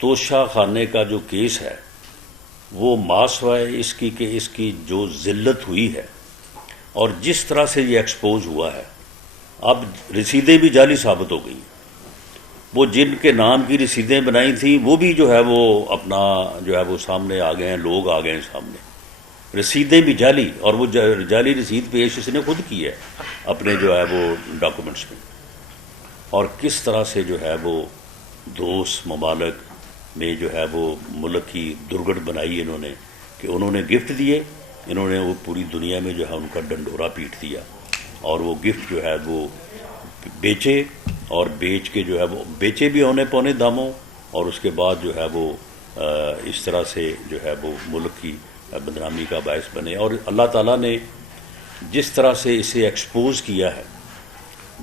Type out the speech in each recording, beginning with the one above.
توشہ خانے کا جو کیس ہے وہ ماسوا ہے اس کی کہ اس کی جو ذلت ہوئی ہے اور جس طرح سے یہ ایکسپوز ہوا ہے، اب رسیدیں بھی جعلی ثابت ہو گئی ہیں۔ وہ جن کے نام کی رسیدیں بنائی تھیں وہ بھی جو ہے وہ اپنا جو ہے وہ سامنے آ گئے ہیں، لوگ آ گئے ہیں سامنے، رسیدیں بھی جعلی، اور وہ جعلی رسید پیش اس نے خود کی ہے اپنے جو ہے وہ ڈاکومنٹس میں۔ اور کس طرح سے جو ہے وہ دوست ممالک میں جو ہے وہ ملک کی درگڑ بنائی انہوں نے، کہ انہوں نے گفٹ دیے، انہوں نے وہ پوری دنیا میں جو ہے ان کا ڈنڈورا پیٹ دیا، اور وہ گفٹ جو ہے وہ بیچے، اور بیچ کے جو ہے وہ بیچے بھی اونے پونے داموں، اور اس کے بعد جو ہے وہ اس طرح سے جو ہے وہ ملک کی بدنامی کا باعث بنے۔ اور اللہ تعالیٰ نے جس طرح سے اسے ایکسپوز کیا ہے،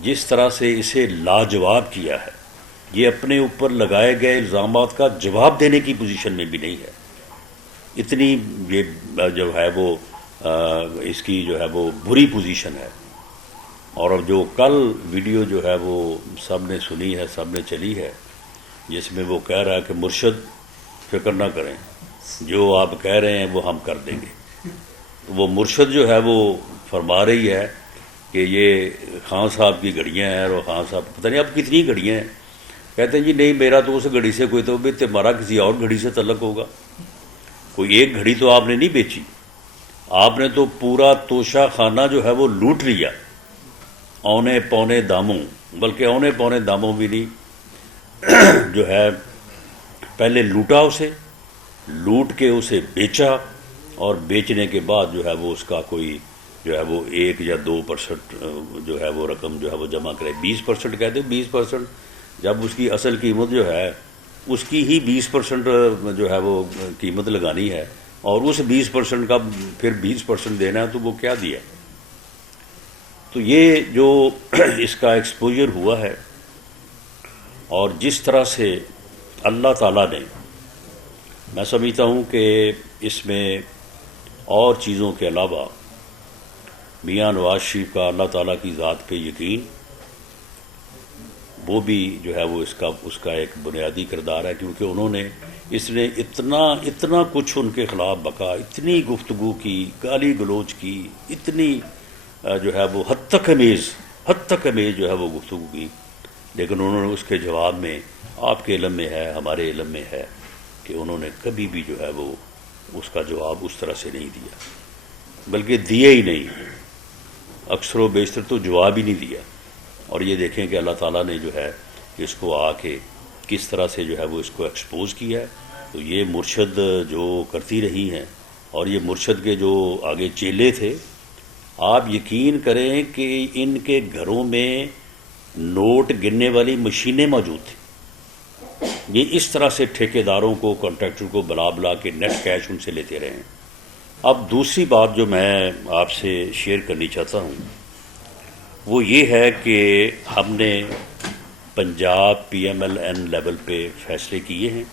جس طرح سے اسے لاجواب کیا ہے، یہ اپنے اوپر لگائے گئے الزامات کا جواب دینے کی پوزیشن میں بھی نہیں ہے۔ اتنی یہ جو ہے وہ اس کی جو ہے وہ بری پوزیشن ہے۔ اور جو کل ویڈیو جو ہے وہ سب نے سنی ہے، سب نے چلی ہے، جس میں وہ کہہ رہا ہے کہ مرشد فکر نہ کریں، جو آپ کہہ رہے ہیں وہ ہم کر دیں گے۔ وہ مرشد جو ہے وہ فرما رہی ہے کہ یہ خان صاحب کی گھڑیاں ہیں، اور خان صاحب پتہ نہیں اب کتنی گھڑیاں ہیں، کہتے ہیں جی نہیں میرا تو اس گھڑی سے کوئی تو تمہارا کسی اور گھڑی سے تعلق ہوگا، کوئی ایک گھڑی تو آپ نے نہیں بیچی، آپ نے تو پورا توشہ خانہ جو ہے وہ لوٹ لیا اونے پونے داموں، بلکہ اونے پونے داموں بھی نہیں، جو ہے پہلے لوٹا اسے، لوٹ کے اسے بیچا، اور بیچنے کے بعد جو ہے وہ اس کا کوئی جو ہے وہ 1 یا 2% جو ہے وہ رقم جو ہے وہ جمع کرے۔ 20% کہتے ہیں، 20% جب اس کی اصل قیمت جو ہے اس کی ہی 20% جو ہے وہ قیمت لگانی ہے، اور اس 20% کا پھر 20% دینا ہے، تو وہ کیا دیا؟ تو یہ جو اس کا ایکسپوجر ہوا ہے، اور جس طرح سے اللہ تعالیٰ نے، میں سمجھتا ہوں کہ اس میں اور چیزوں کے علاوہ میاں نواز شریف کا اللہ تعالیٰ کی ذات پہ یقین، وہ بھی جو ہے وہ اس کا ایک بنیادی کردار ہے، کیونکہ انہوں نے اس نے اتنا کچھ ان کے خلاف بکا، اتنی گفتگو کی، گالی گلوچ کی، اتنی جو ہے وہ حد تک امیز جو ہے وہ گفتگو کی، لیکن انہوں نے اس کے جواب میں، آپ کے علم میں ہے، ہمارے علم میں ہے، کہ انہوں نے کبھی بھی جو ہے وہ اس کا جواب اس طرح سے نہیں دیا، بلکہ دیا ہی نہیں، اکثر و بیشتر تو جواب ہی نہیں دیا۔ اور یہ دیکھیں کہ اللہ تعالیٰ نے جو ہے اس کو آ کے کس طرح سے جو ہے وہ اس کو ایکسپوز کیا ہے۔ تو یہ مرشد جو کرتی رہی ہیں، اور یہ مرشد کے جو آگے چیلے تھے، آپ یقین کریں کہ ان کے گھروں میں نوٹ گننے والی مشینیں موجود تھیں، یہ اس طرح سے ٹھیکیداروں کو، کانٹریکٹر کو بلا کے نیٹ کیش ان سے لیتے رہے ہیں۔ اب دوسری بات جو میں آپ سے شیئر کرنی چاہتا ہوں وہ یہ ہے کہ ہم نے پنجاب PMLN لیول پہ فیصلے کیے ہیں،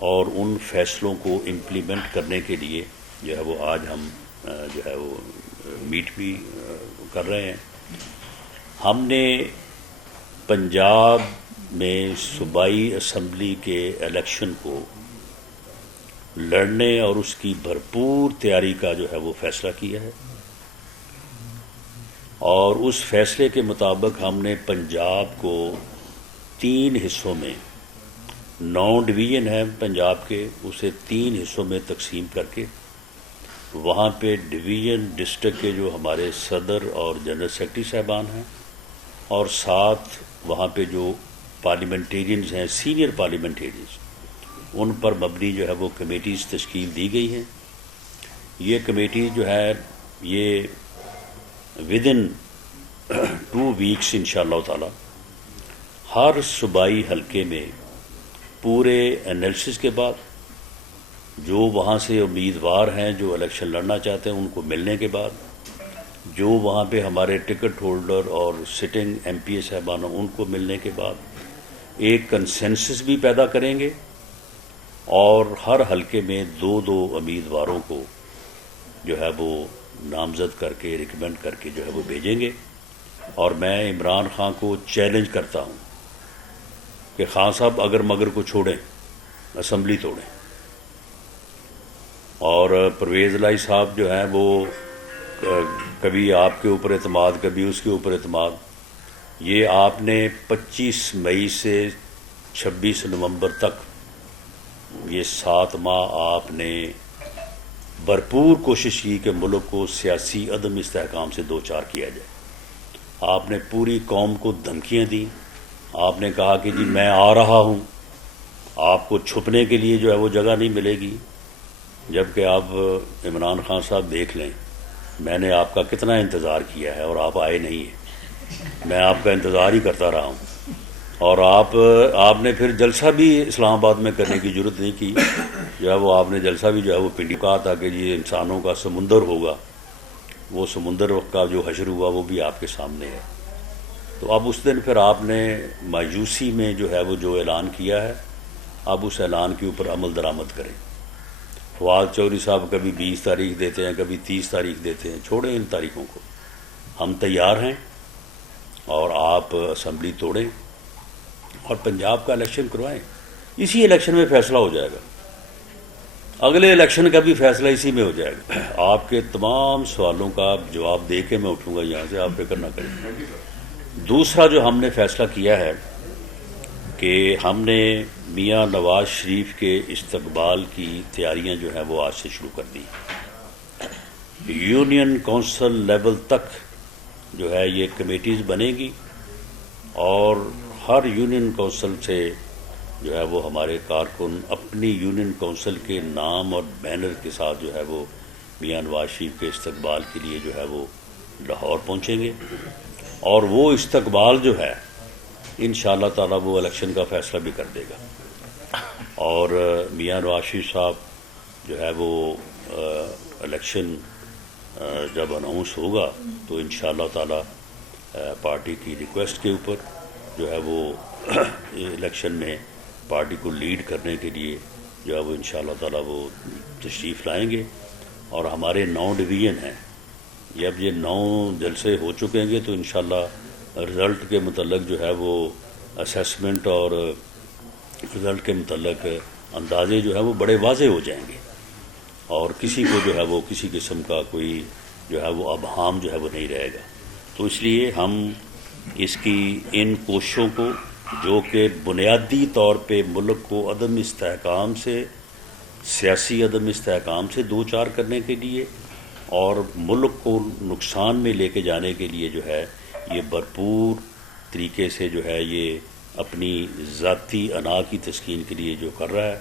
اور ان فیصلوں کو امپلیمنٹ کرنے کے لیے جو ہے وہ آج ہم جو ہے وہ میٹ بھی کر رہے ہیں۔ ہم نے پنجاب میں صوبائی اسمبلی کے الیکشن کو لڑنے اور اس کی بھرپور تیاری کا جو ہے وہ فیصلہ کیا ہے، اور اس فیصلے کے مطابق ہم نے پنجاب کو 3 حصوں میں، 9 ڈویژن ہیں پنجاب کے، اسے 3 حصوں میں تقسیم کر کے وہاں پہ ڈویژن ڈسٹرکٹ کے جو ہمارے صدر اور جنرل سیکرٹری صاحبان ہیں، اور ساتھ وہاں پہ جو پارلیمنٹیرینز ہیں، سینئر پارلیمنٹیرینز، ان پر مبنی جو ہے وہ کمیٹیز تشکیل دی گئی ہیں۔ یہ کمیٹی جو ہے یہ ودن 2 ویکس انشاءاللہ تعالی ہر صوبائی حلقے میں پورے انالیسس کے بعد، جو وہاں سے امیدوار ہیں جو الیکشن لڑنا چاہتے ہیں ان کو ملنے کے بعد، جو وہاں پہ ہمارے ٹکٹ ہولڈر اور سٹنگ MP صاحبان ہیں ان کو ملنے کے بعد ایک کنسنسس بھی پیدا کریں گے، اور ہر حلقے میں 2 امیدواروں کو جو ہے وہ نامزد کر کے، ریکمینڈ کر کے جو ہے وہ بھیجیں گے۔ اور میں عمران خان کو چیلنج کرتا ہوں کہ خان صاحب اگر مگر کو چھوڑیں اسمبلی توڑیں، اور پرویز الہی صاحب جو ہیں وہ کبھی آپ کے اوپر اعتماد کبھی اس کے اوپر اعتماد. یہ آپ نے 25 مئی سے 26 نومبر تک یہ 7 ماہ آپ نے بھرپور کوشش کی کہ ملک کو سیاسی عدم استحکام سے دوچار کیا جائے. آپ نے پوری قوم کو دھمکیاں دیں. آپ نے کہا کہ جی میں آ رہا ہوں، آپ کو چھپنے کے لیے جو ہے وہ جگہ نہیں ملے گی. جبکہ آپ عمران خان صاحب دیکھ لیں، میں نے آپ کا کتنا انتظار کیا ہے اور آپ آئے نہیں ہیں. میں آپ کا انتظار ہی کرتا رہا ہوں. اور آپ نے پھر جلسہ بھی اسلام آباد میں کرنے کی ضرورت نہیں کی. جو ہے وہ آپ نے جلسہ بھی جو ہے وہ پنڈی کہا تھا کہ یہ انسانوں کا سمندر ہوگا. وہ سمندر کا جو حشر ہوا وہ بھی آپ کے سامنے ہے. تو اب اس دن پھر آپ نے مایوسی میں جو ہے وہ جو اعلان کیا ہے، اب اس اعلان کے اوپر عمل درآمد کریں. فواد چودھری صاحب کبھی 20 تاریخ دیتے ہیں، کبھی 30 تاریخ دیتے ہیں. چھوڑیں ان تاریخوں کو. ہم تیار ہیں اور آپ اسمبلی توڑیں اور پنجاب کا الیکشن کروائیں. اسی الیکشن میں فیصلہ ہو جائے گا. اگلے الیکشن کا بھی فیصلہ اسی میں ہو جائے گا. آپ کے تمام سوالوں کا جواب دے کے میں اٹھوں گا یہاں سے، آپ فکر نہ کریں. دوسرا جو ہم نے فیصلہ کیا ہے کہ ہم نے میاں نواز شریف کے استقبال کی تیاریاں جو ہیں وہ آج سے شروع کر دی. یونین کونسل لیول تک جو ہے یہ کمیٹیز بنے گی اور ہر یونین کونسل سے جو ہے وہ ہمارے کارکن اپنی یونین کونسل کے نام اور بینر کے ساتھ جو ہے وہ میاں نواز شریف کے استقبال کے لیے جو ہے وہ لاہور پہنچیں گے. اور وہ استقبال جو ہے انشاءاللہ تعالیٰ وہ الیکشن کا فیصلہ بھی کر دے گا. اور میاں نواز شریف صاحب جو ہے وہ الیکشن جب اناؤنس ہوگا تو انشاءاللہ تعالیٰ پارٹی کی ریکویسٹ کے اوپر جو ہے وہ الیکشن میں پارٹی کو لیڈ کرنے کے لیے جو ہے وہ انشاءاللہ تعالیٰ وہ تشریف لائیں گے. اور ہمارے 9 ڈویژن ہیں. جب یہ 9 جلسے ہو چکیں گے تو انشاءاللہ رزلٹ کے متعلق جو ہے وہ اسیسمنٹ اور رزلٹ کے متعلق اندازے جو ہے وہ بڑے واضح ہو جائیں گے اور کسی کو جو ہے وہ کسی قسم کا کوئی جو ہے وہ ابہام جو ہے وہ نہیں رہے گا. تو اس لیے ہم اس کی ان کوششوں کو جو کہ بنیادی طور پہ ملک کو عدم استحکام سے، سیاسی عدم استحکام سے دوچار کرنے کے لیے اور ملک کو نقصان میں لے کے جانے کے لیے جو ہے یہ بھرپور طریقے سے جو ہے یہ اپنی ذاتی انا کی تسکین کے لیے جو کر رہا ہے،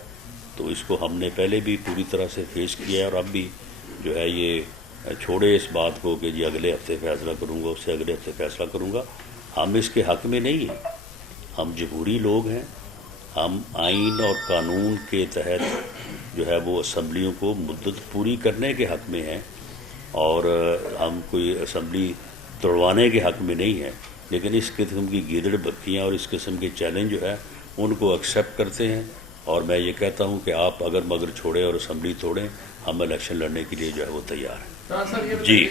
تو اس کو ہم نے پہلے بھی پوری طرح سے فیس کیا ہے اور اب بھی جو ہے یہ چھوڑے اس بات کو کہ جی اگلے ہفتے فیصلہ کروں گا، اس سے اگلے ہفتے فیصلہ کروں گا. ہم اس کے حق میں نہیں ہیں. ہم جمہوری لوگ ہیں. ہم آئین اور قانون کے تحت جو ہے وہ اسمبلیوں کو مدت پوری کرنے کے حق میں ہیں اور ہم کوئی اسمبلی توڑوانے کے حق میں نہیں ہیں. لیکن اس قسم کی گیدڑ بکیاں اور اس قسم کے چیلنج جو ہے ان کو ایکسیپٹ کرتے ہیں. اور میں یہ کہتا ہوں کہ آپ اگر مگر چھوڑیں اور اسمبلی توڑیں، ہم الیکشن لڑنے کے لیے جو ہے وہ تیار ہیں. جی